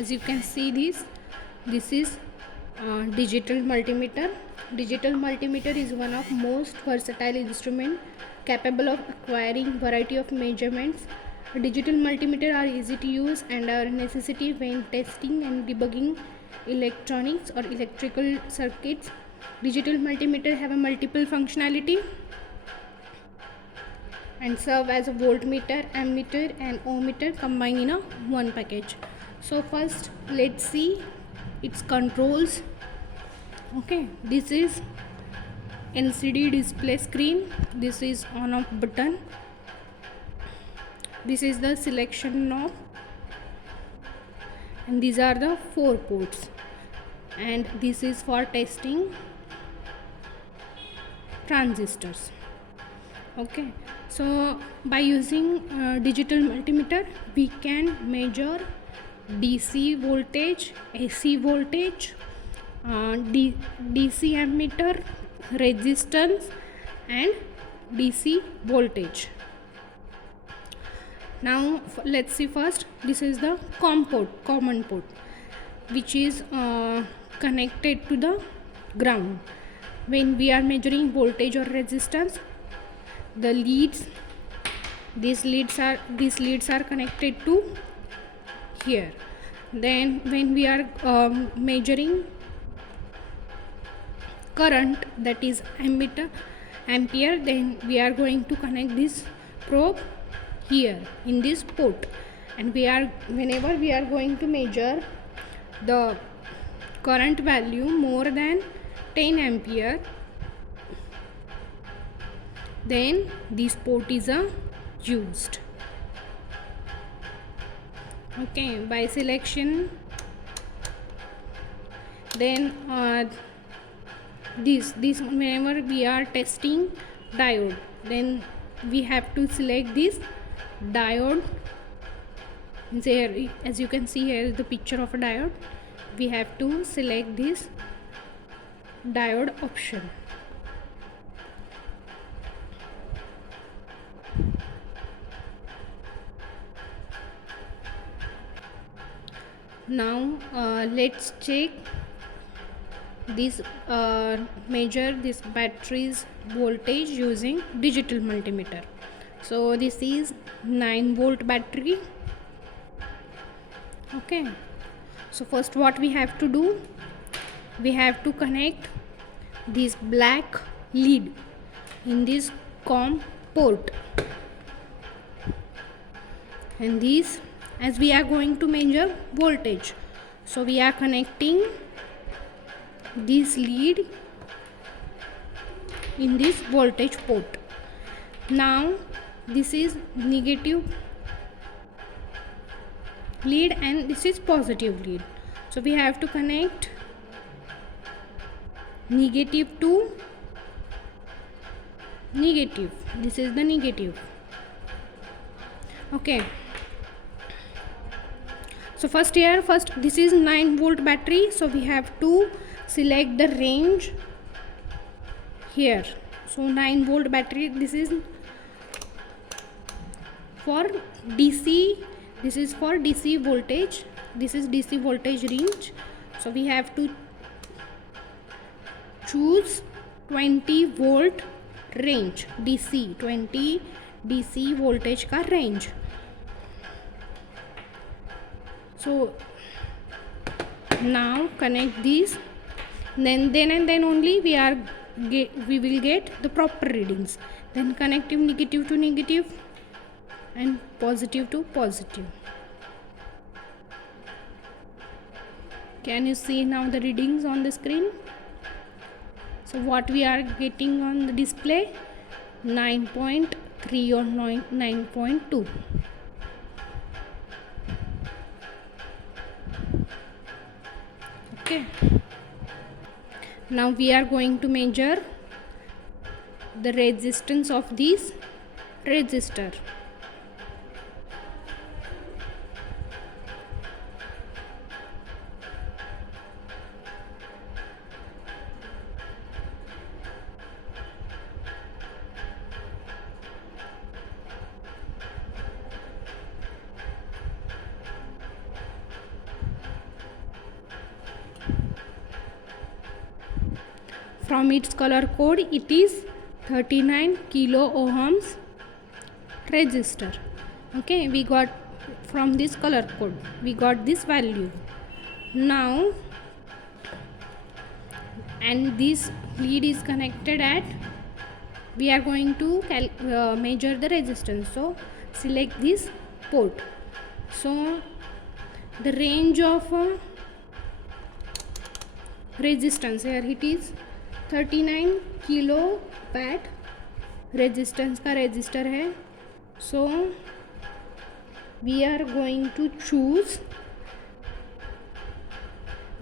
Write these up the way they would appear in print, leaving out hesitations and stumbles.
As you can see, this is digital multimeter. Digital multimeter is one of most versatile instrument capable of acquiring variety of measurements. Digital multimeter are easy to use and are a necessity when testing and debugging electronics or electrical circuits. Digital multimeter have a multiple functionality and serve as a voltmeter, ammeter and ohmmeter combined in a one package. So first let's see its controls. Okay, this is LCD display screen. This is on off button. This is the selection knob, and these are the 4 ports, and this is for testing transistors. Okay, so by using digital multimeter we can measure DC voltage, AC voltage, DC ammeter, resistance and DC voltage. Now let's see first. This is the common port, which is connected to the ground. When we are measuring voltage or resistance, the leads, these leads are connected to here. Then when we are measuring current, that is ampere, then we are going to connect this probe here in this port, and whenever we are going to measure the current value more than 10 ampere, then this port is used. Okay, by selection, then this whenever we are testing diode, then we have to select this diode. Here, as you can see, here is the picture of a diode. We have to select this diode option. Now let's check this measure this battery's voltage using digital multimeter. So this is 9-volt battery. Okay, so first what we have to do, we have to connect this black lead in this COM port, and this, as we are going to measure voltage, so we are connecting this lead in this voltage port. Now this is negative lead and this is positive lead, so we have to connect negative to negative. This is the negative. Okay, so first this is 9-volt battery, so we have to select the range here. So 9-volt battery, this is for DC, this is for DC voltage, this is DC voltage range. So we have to choose 20-volt range, DC 20 DC voltage का range. So now connect these, then only we will get the proper readings. Then connect negative to negative and positive to positive. Can you see now the readings on the screen? So what we are getting on the display, 9.3 or 9.2. Okay, now we are going to measure the resistance of this resistor. from its color code it is 39 kilo ohms resistor. Okay, we got from this color code we got this value now, and this lead is connected at, we are going to measure the resistance. So select this port. So the range of resistance here it is 39 kilo watt resistance का resistor है. So we are going to choose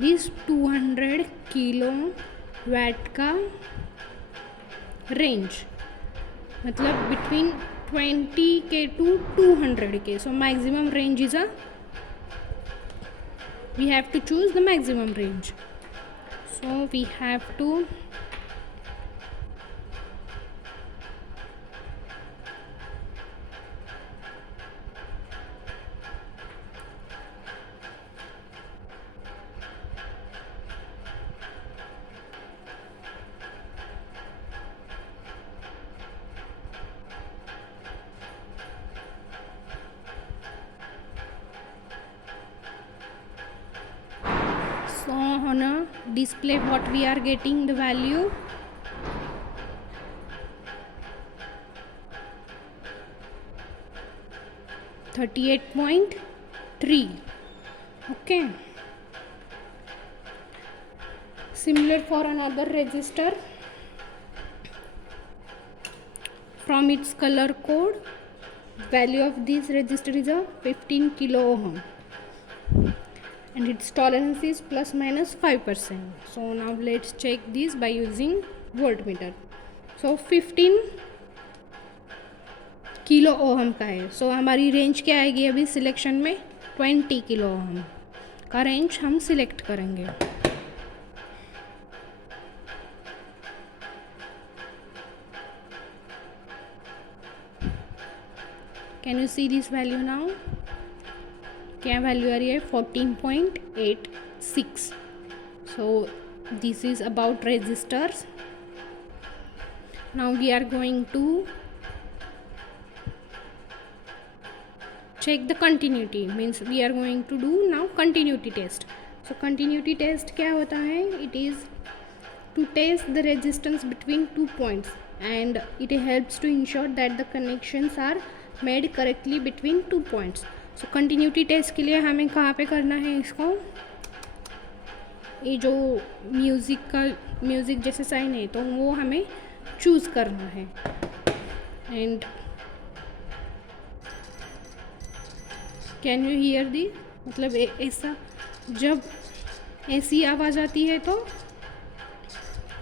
this 200 kilo watt का range, मतलब between 20K to 200K. So maximum range is we have to choose the maximum range. So we have to so on a display what we are getting the value 38.3. okay, similar for another resistor. From its color code value of this resistor is a 15 kilo ohm and its tolerance is plus minus 5%. So now let's check this by using voltmeter. So 15 kilo ohm का है. सो हमारी range क्या आएगी अभी selection में 20 kilo ohm का range हम select करेंगे. Can you see this value now? क्या वैल्यू आ रही है? 14.86. So this is about resistors. Now we are going to check the continuity, means we are going to do now continuity test. So continuity test क्या होता है? It is to test the resistance between 2 points and it helps to ensure that the connections are made correctly between 2 points. So continuity test के लिए हमें कहाँ पे करना है इसको? ये जो म्यूज़िक जैसे साइन है तो वो हमें चूज़ करना है. एंड कैन यू हियर दी, मतलब ऐसा जब ऐसी आवाज़ आती है तो,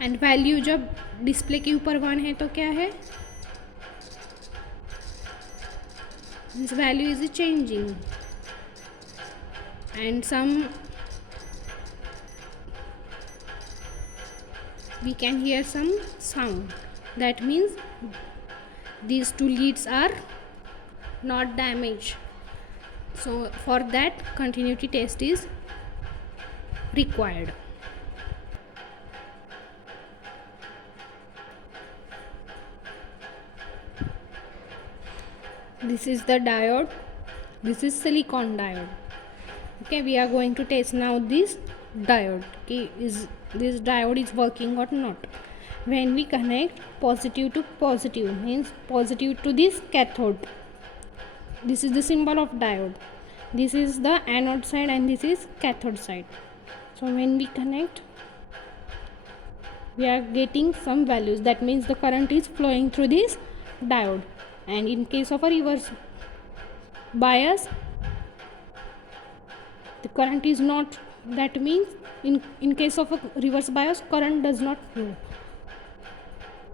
एंड वैल्यू जब डिस्प्ले के ऊपर 1 है तो क्या है? This value is changing and some we can hear some sound. That means these two leads are not damaged. So for that continuity test is required. This is the diode, this is silicon diode. Okay, we are going to test now this diode. Okay, is this diode is working or not? When we connect positive to positive, means positive to this cathode, this is the symbol of diode. This is the anode side and this is cathode side. So when we connect, we are getting some values. That means the current is flowing through this diode. And in case of a reverse bias, the current is not. That means in case of a reverse bias, current does not flow,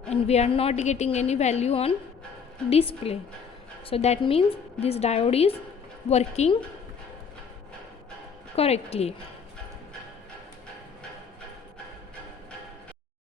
and we are not getting any value on display. So that means this diode is working correctly.